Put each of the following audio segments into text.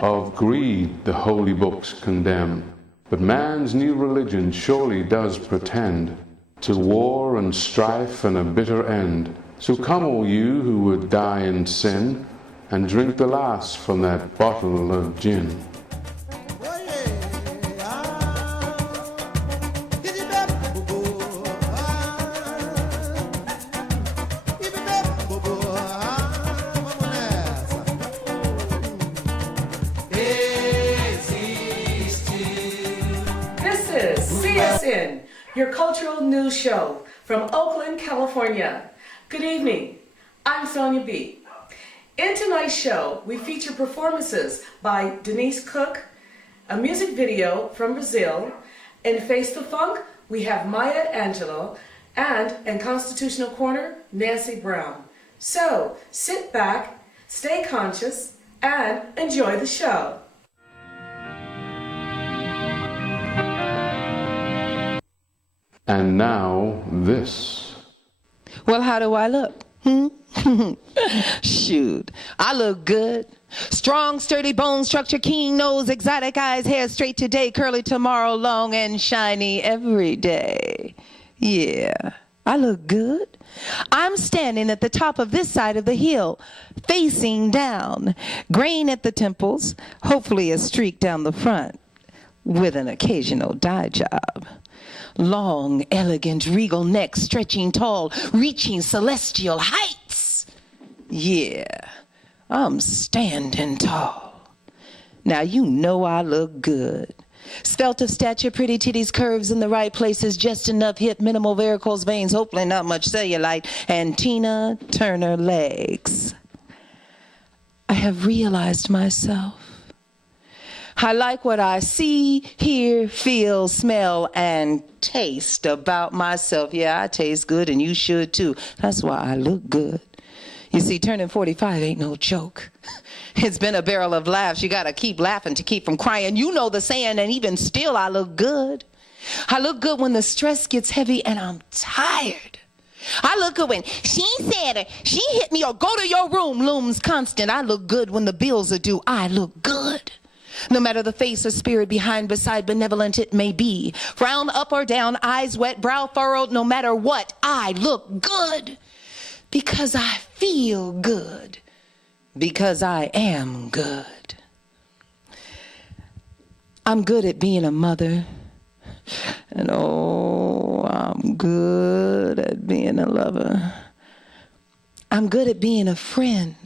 Of greed the holy books condemn, but man's new religion surely does pretend to war and strife and a bitter end. So come, all you who would die in sin, and drink the last from that bottle of gin. This is CSN, your cultural news show from Oakland, California. Good evening. I'm Sonia B. In tonight's show, we feature performances by Denise Cook, a music video from Brazil. In Face the Funk, we have Maya Angelou, and in Constitutional Corner, Nancy Brown. So, sit back, stay conscious, and enjoy the show. And now, this. Well, how do I look? Shoot, I look good. Strong, sturdy bone structure, keen nose, exotic eyes, hair straight today, curly tomorrow, long and shiny every day. Yeah, I look good. I'm standing at the top of this side of the hill, facing down, grain at the temples, hopefully a streak down the front, with an occasional dye job. Long, elegant, regal neck, stretching tall, reaching celestial heights. Yeah, I'm standing tall. Now you know I look good. Svelte of stature, pretty titties, curves in the right places, just enough hip, minimal varicose veins, hopefully not much cellulite, and Tina Turner legs. I have realized myself. I like what I see, hear, feel, smell, and taste about myself. Yeah, I taste good, and you should too. That's why I look good. You see, turning 45 ain't no joke. It's been a barrel of laughs. You gotta keep laughing to keep from crying. You know the saying, and even still, I look good. I look good when the stress gets heavy and I'm tired. I look good when she said it, she hit me, or go to your room looms constant. I look good when the bills are due. I look good. No matter the face or spirit behind, beside, benevolent it may be. Frown up or down, eyes wet, brow furrowed, no matter what, I look good. Because I feel good. Because I am good. I'm good at being a mother. And oh, I'm good at being a lover. I'm good at being a friend.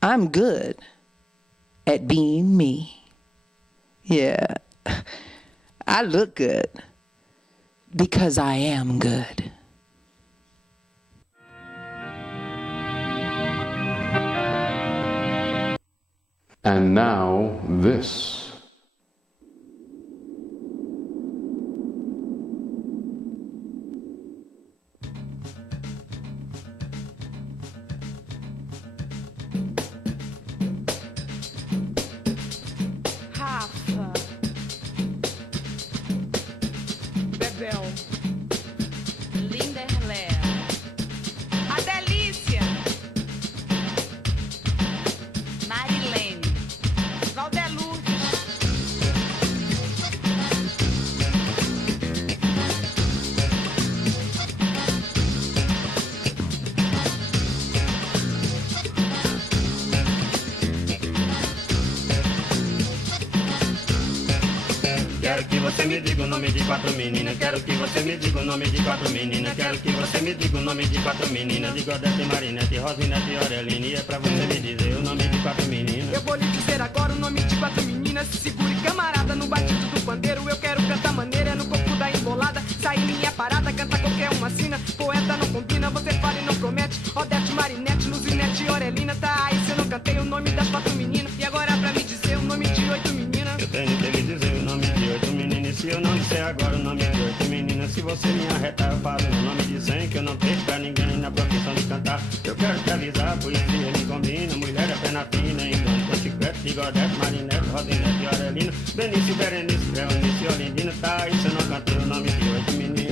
I'm good at being me. Yeah, I look good because I am good. And now, this. Quero que você me diga o nome de quatro meninas. Quero que você me diga o nome de quatro meninas. Quero que você me diga o nome de quatro meninas. De Godete, Marinete, Rosinete e Aureline. E é pra você me dizer o nome de quatro meninas. Eu vou lhe dizer agora o nome de quatro meninas. Segure camarada no batido do pandeiro. Eu quero cantar maneira no corpo da embolada. Sair minha parada, cantar qualquer uma sina. Poeta não combina, você fala e não promete. Odete, Marinete, Luzinete e Aurelina. Tá aí se eu não cantei o nome das quatro meninas. E agora pra me dizer o nome de 8 meninas. Eu tenho que lhe dizer o nome de 8 meninas. Se eu não disser agora o nome de 8 meninas, se você me arretar, eu falo o nome de 100. Que eu não tenho pra ninguém na profissão de cantar. Eu quero te avisar, poesia me combina. Mulher é pena fina, engano, cochiclete, Bigodete, Marinete, Rosinete e Aurelina. Benício, Berenice, Cleonice e Olindina. Tá aí se eu não cantei o nome de 8 meninas.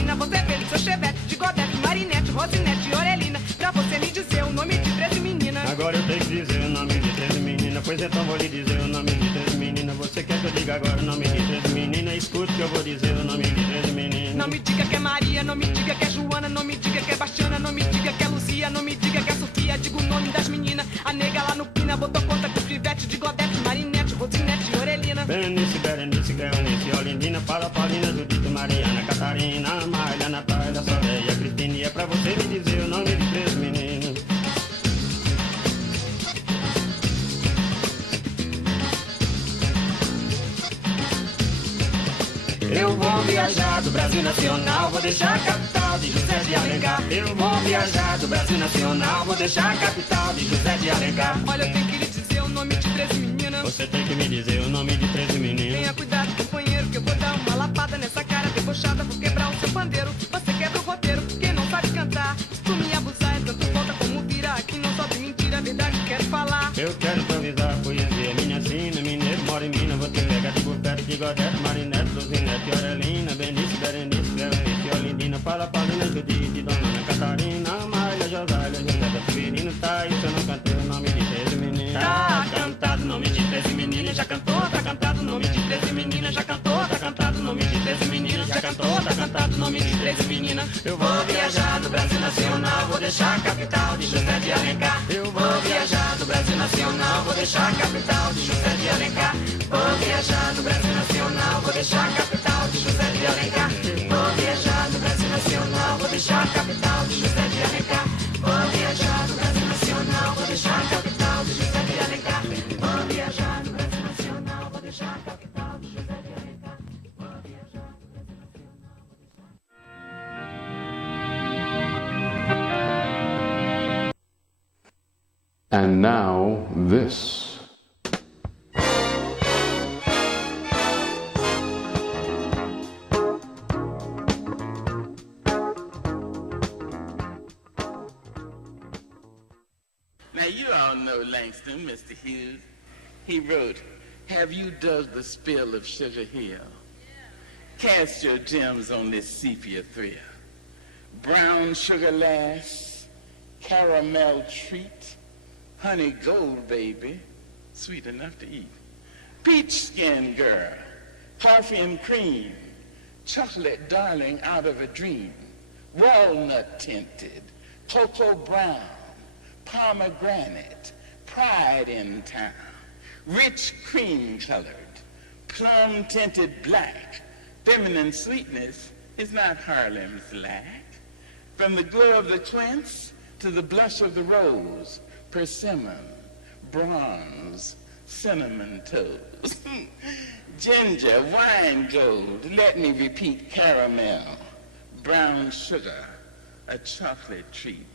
menina, você vê no seu chevette, de godete, marinete, rosinete, orelina, pra você me dizer o nome de 13 meninas. Agora eu tenho que dizer o nome de 13 meninas, pois então vou lhe dizer o nome de 13 meninas. Você quer que eu diga agora o nome de 13 meninas? Escute que eu vou dizer o nome de 13 meninas. Não me diga que é Maria, não me diga que é Joana, não me diga que é Bastiana, não me diga que é Luzia, não me diga que é Sofia, diga o nome das meninas. A nega lá no Pina botou conta com pivete, de godete, marinete, rosinete, orelina. Berenice, Berenice, Cleonice, Olindina, Paulina, Judite, Mariana, Catarina, Amália, Natália, Soleia, Cristina. E é pra você me dizer o nome de 13 meninas. Eu vou viajar do Brasil Nacional, vou deixar a capital de José de Alencar. Eu vou viajar do Brasil Nacional, vou deixar a capital de José de Alencar. Olha, eu tenho que lhe dizer o nome de 13 meninas. Você tem que me dizer o nome de 13 meninas. Tenha cuidado, companheiro, que eu vou dar uma lapada nessa cara debochada. Vou quebrar o seu pandeiro, você quebra o roteiro. Quem não sabe cantar, se tu me abusar, é tanto volta como vira. Aqui não sobe mentira, a verdade quero falar. Eu quero improvisar poesia, minha sina, mineiro, mora em Minas. Você pega de bufete, de godete, marinete, luzinete, orelina, Benice, Berenice, Cleonice, Olindina, Paulina, Judite, Dona Ana Catarina, Amália, Josália, José Severino. Tá, isso eu não cantei o nome de 13 meninas. Tá cantado o nome de 13 meninas, já cantou, tá cantado o nome de 13 meninas, já cantou, tá cantado o nome de 13 meninas, já cantou, tá cantado o nome de 13 meninas. Eu vou viajar do Brasil Nacional, vou deixar a capital de José de Alencar. Eu vou viajar do Brasil Nacional, vou deixar a capital de José de Alencar. Vou viajar do Brasil Nacional, vou deixar a capital de José de Alencar. Vou viajar do Brasil Nacional, vou deixar a capital de José de Alencar. Vou viajar do Brasil Nacional, vou deixar a capital de José de Alencar. Vou viajar do Brasil Nacional, vou deixar a capital de José de Alencar. Vou viajar do Brasil Nacional. And now, this. Now, you all know Langston, Mr. Hughes. He wrote, "Have you dug the spill of Sugar Hill? Cast your gems on this sepia thrill. Brown sugar lass, caramel treat, honey gold baby, sweet enough to eat. Peach skin girl, coffee and cream, chocolate darling out of a dream, walnut tinted, cocoa brown, pomegranate, pride in town, rich cream colored, plum tinted black, feminine sweetness is not Harlem's lack. From the glow of the quince to the blush of the rose, persimmon, bronze, cinnamon toast, ginger, wine gold, let me repeat, caramel, brown sugar, a chocolate treat,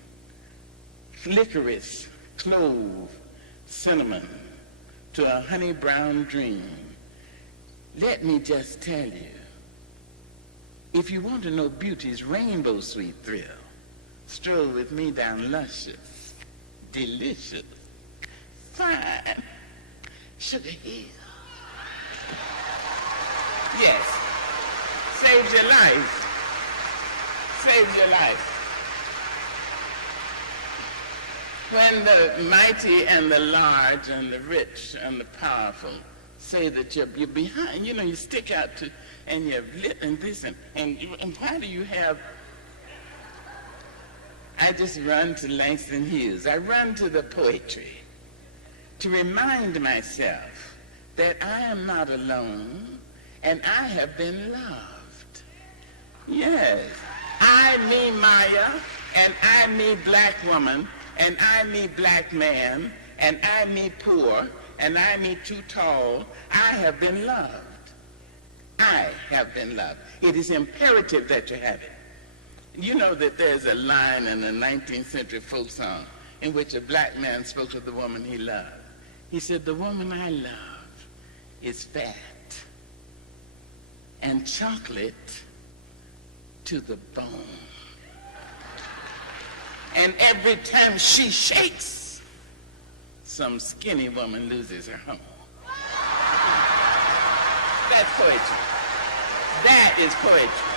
licorice, clove, cinnamon, to a honey brown dream. Let me just tell you, if you want to know beauty's rainbow sweet thrill, stroll with me down luscious, delicious, fine Sugar Hill. Yes, saves your life, saves your life. When the mighty and the large and the rich and the powerful say that you're behind, you know, you stick out to, and you're lit and this, and why do you have, I just run to Langston Hughes. I run to the poetry to remind myself that I am not alone and I have been loved. Yes, I, me, Maya, and I, me, black woman, and I, me, black man, and I, me, poor, and I, me, too tall, I have been loved. I have been loved. It is imperative that you have it. You know that there's a line in a 19th century folk song in which a black man spoke of the woman he loved. He said, "The woman I love is fat and chocolate to the bone. And every time she shakes, some skinny woman loses her home." That's poetry. That is poetry.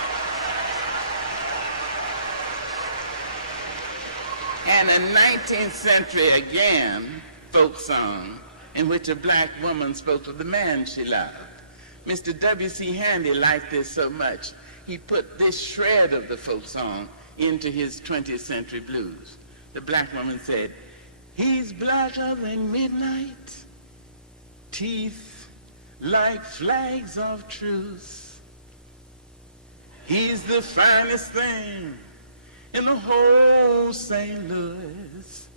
and a 19th century again folk song in which a black woman spoke of the man she loved. Mr. W.C. Handy liked this so much, he put this shred of the folk song into his 20th century blues. The black woman said, "He's blacker than midnight, teeth like flags of truce. He's the finest thing in the whole St. Louis.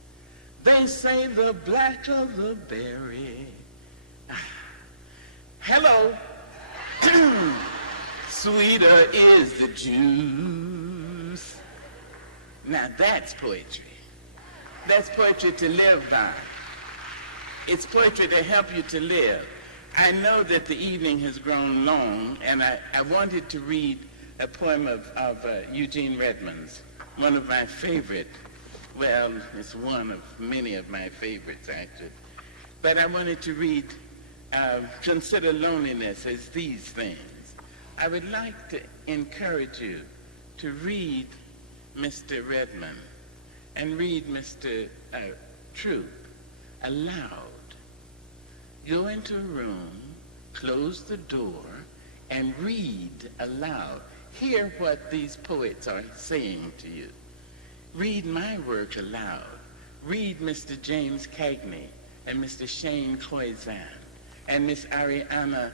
They say the blacker the berry." Hello. Sweeter is the juice. Now that's poetry. That's poetry to live by. It's poetry to help you to live. I know that the evening has grown long, and I wanted to read a poem of Eugene Redmond's, one of my favorite. Well, it's one of many of my favorites, actually. But I wanted to read, consider loneliness as these things. I would like to encourage you to read Mr. Redmond and read Mr. Troop aloud. Go into a room, close the door, and read aloud. Hear what these poets are saying to you. Read my work aloud. Read Mr. James Cagney and Mr. Shane Cloizan and Miss Ariana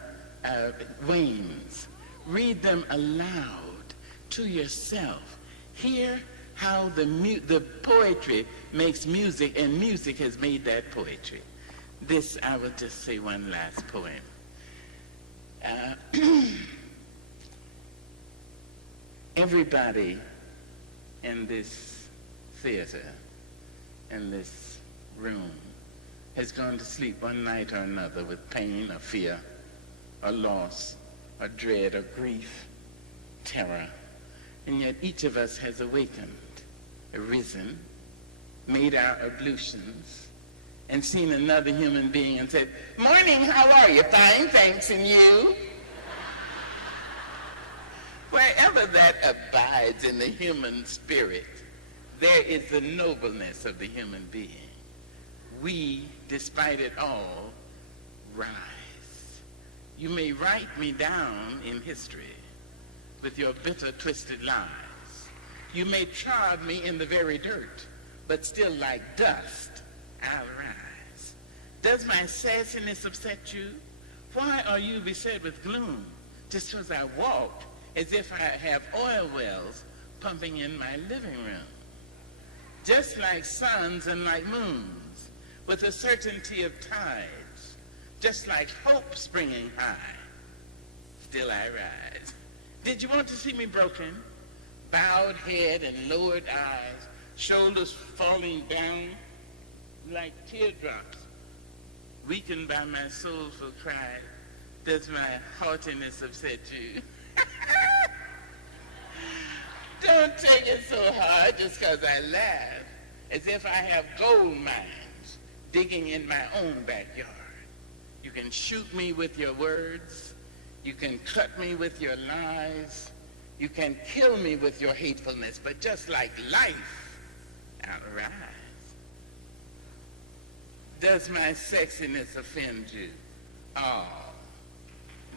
Waynes. Read them aloud to yourself. Hear how the poetry makes music, and music has made that poetry. This, I will just say one last poem. Everybody in this theater, in this room, has gone to sleep one night or another with pain or fear or loss or dread or grief, terror. And yet each of us has awakened, arisen, made our ablutions, and seen another human being and said, "Morning, how are you? Fine, thanks, and you?" Wherever that abides in the human spirit, there is the nobleness of the human being. We, despite it all, rise. You may write me down in history with your bitter, twisted lies. You may trod me in the very dirt, but still like dust, I'll rise. Does my sassiness upset you? Why are you beset with gloom just because I walk as if I have oil wells pumping in my living room? Just like suns and like moons, with the certainty of tides, just like hope springing high, still I rise. Did you want to see me broken? Bowed head and lowered eyes, shoulders falling down like teardrops, weakened by my soulful cry. Does my haughtiness upset you? Don't take it so hard just because I laugh, as if I have gold mines digging in my own backyard. You can shoot me with your words. You can cut me with your lies. You can kill me with your hatefulness, but just like life, I'll rise. Does my sexiness offend you? Oh.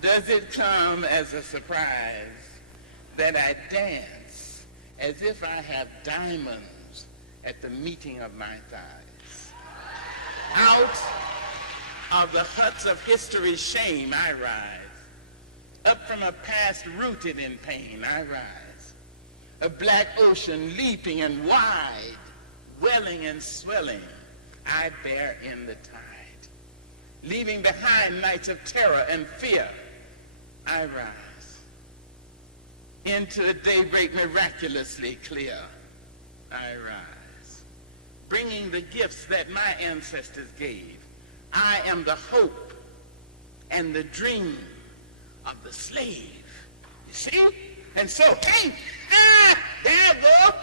Does it come as a surprise that I dance as if I have diamonds at the meeting of my thighs? Out of the huts of history's shame, I rise. Up from a past rooted in pain, I rise. A black ocean leaping and wide, welling and swelling, I bear in the tide. Leaving behind nights of terror and fear, I rise. Into a daybreak miraculously clear, I rise. Bringing the gifts that my ancestors gave. I am the hope and the dream of the slave. You see? And so, hey, there you go.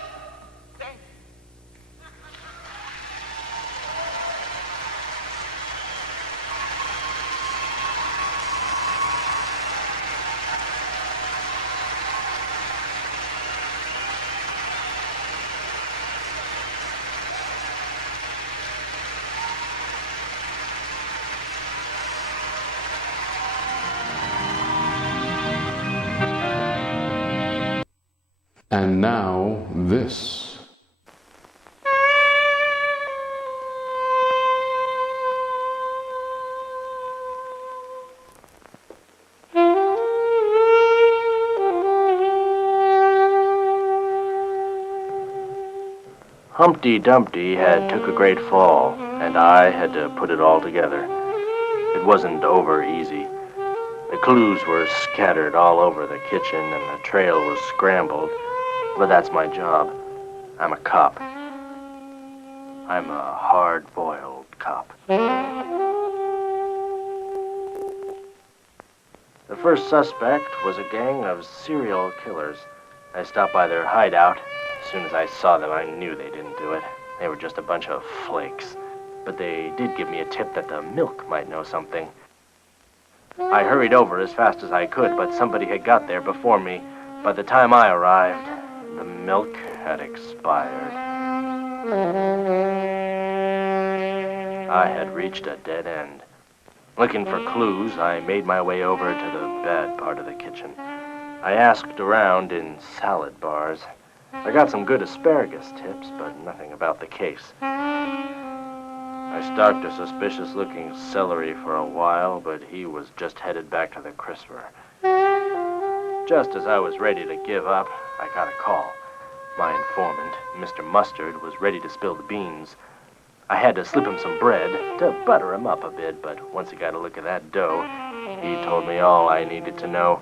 And now this. Humpty Dumpty had took a great fall, and I had to put it all together. It wasn't over easy. The clues were scattered all over the kitchen, and the trail was scrambled, but that's my job. I'm a cop. I'm a hard-boiled cop. The first suspect was a gang of serial killers. I stopped by their hideout. As soon as I saw them, I knew they didn't do it. They were just a bunch of flakes. But they did give me a tip that the milk might know something. I hurried over as fast as I could, but somebody had got there before me. By the time I arrived, the milk had expired. I had reached a dead end. Looking for clues, I made my way over to the bad part of the kitchen. I asked around in salad bars. I got some good asparagus tips, but nothing about the case. I stalked a suspicious-looking celery for a while, but he was just headed back to the crisper. Just as I was ready to give up, I got a call. My informant, Mr. Mustard, was ready to spill the beans. I had to slip him some bread to butter him up a bit, but once he got a look at that dough, he told me all I needed to know.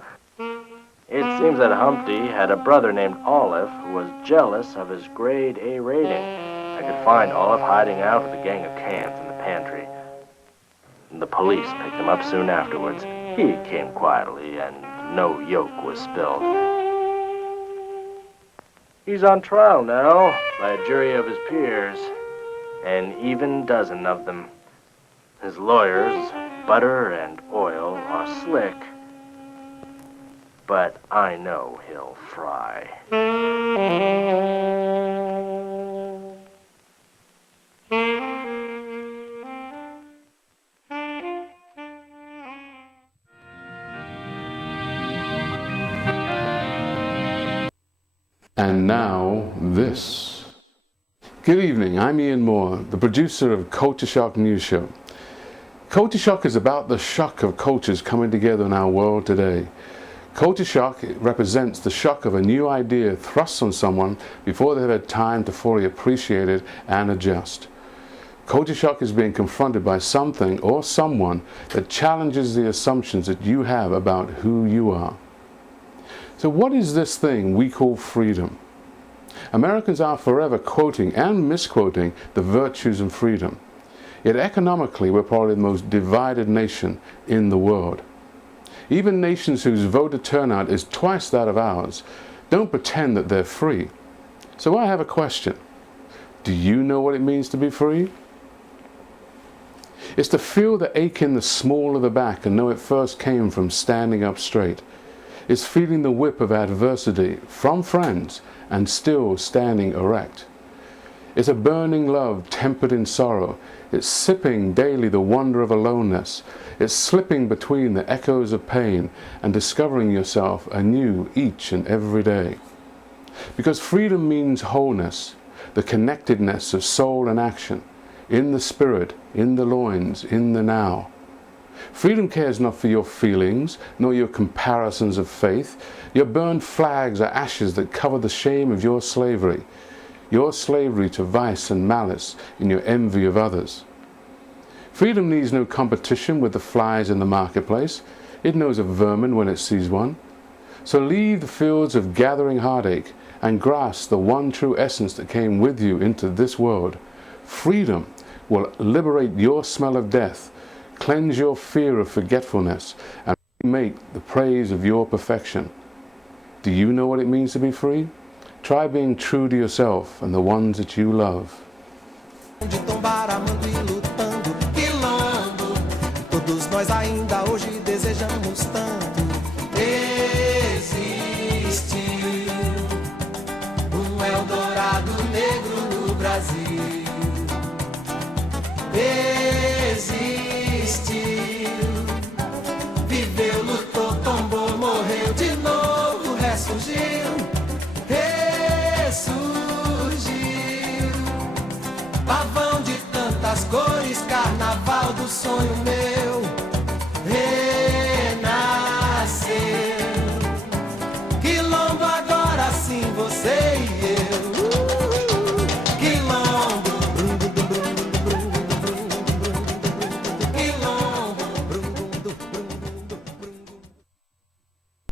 It seems that Humpty had a brother named Olive who was jealous of his grade A rating. I could find Olive hiding out with a gang of cans in the pantry. The police picked him up soon afterwards. He came quietly, and no yolk was spilled. He's on trial now by a jury of his peers, an even dozen of them. His lawyers, butter and oil, are slick, but I know he'll fry. And now this. Good evening, I'm Ian Moore, the producer of Culture Shock News Show. Culture Shock is about the shock of cultures coming together in our world today. Culture shock represents the shock of a new idea thrust on someone before they've had time to fully appreciate it and adjust. Culture shock is being confronted by something or someone that challenges the assumptions that you have about who you are. So what is this thing we call freedom? Americans are forever quoting and misquoting the virtues of freedom. Yet economically, we're probably the most divided nation in the world. Even nations whose voter turnout is twice that of ours don't pretend that they're free. So I have a question. Do you know what it means to be free? It's to feel the ache in the small of the back and know it first came from standing up straight. It's feeling the whip of adversity from friends and still standing erect. It's a burning love tempered in sorrow. It's sipping daily the wonder of aloneness. It's slipping between the echoes of pain and discovering yourself anew each and every day. Because freedom means wholeness, the connectedness of soul and action, in the spirit, in the loins, in the now. Freedom cares not for your feelings, nor your comparisons of faith. Your burned flags are ashes that cover the shame of your slavery to vice and malice in your envy of others. Freedom needs no competition with the flies in the marketplace. It knows a vermin when it sees one. So leave the fields of gathering heartache and grasp the one true essence that came with you into this world. Freedom will liberate your smell of death, cleanse your fear of forgetfulness, and make the praise of your perfection. Do you know what it means to be free? Try being true to yourself and the ones that you love. De tombar, amando e lutando, quilombo, todos nós ainda hoje desejamos tanto. Existe Eldorado negro no Brasil. Existiu, viveu, lutou, tombou, morreu de novo, ressurgiu. sonho meu.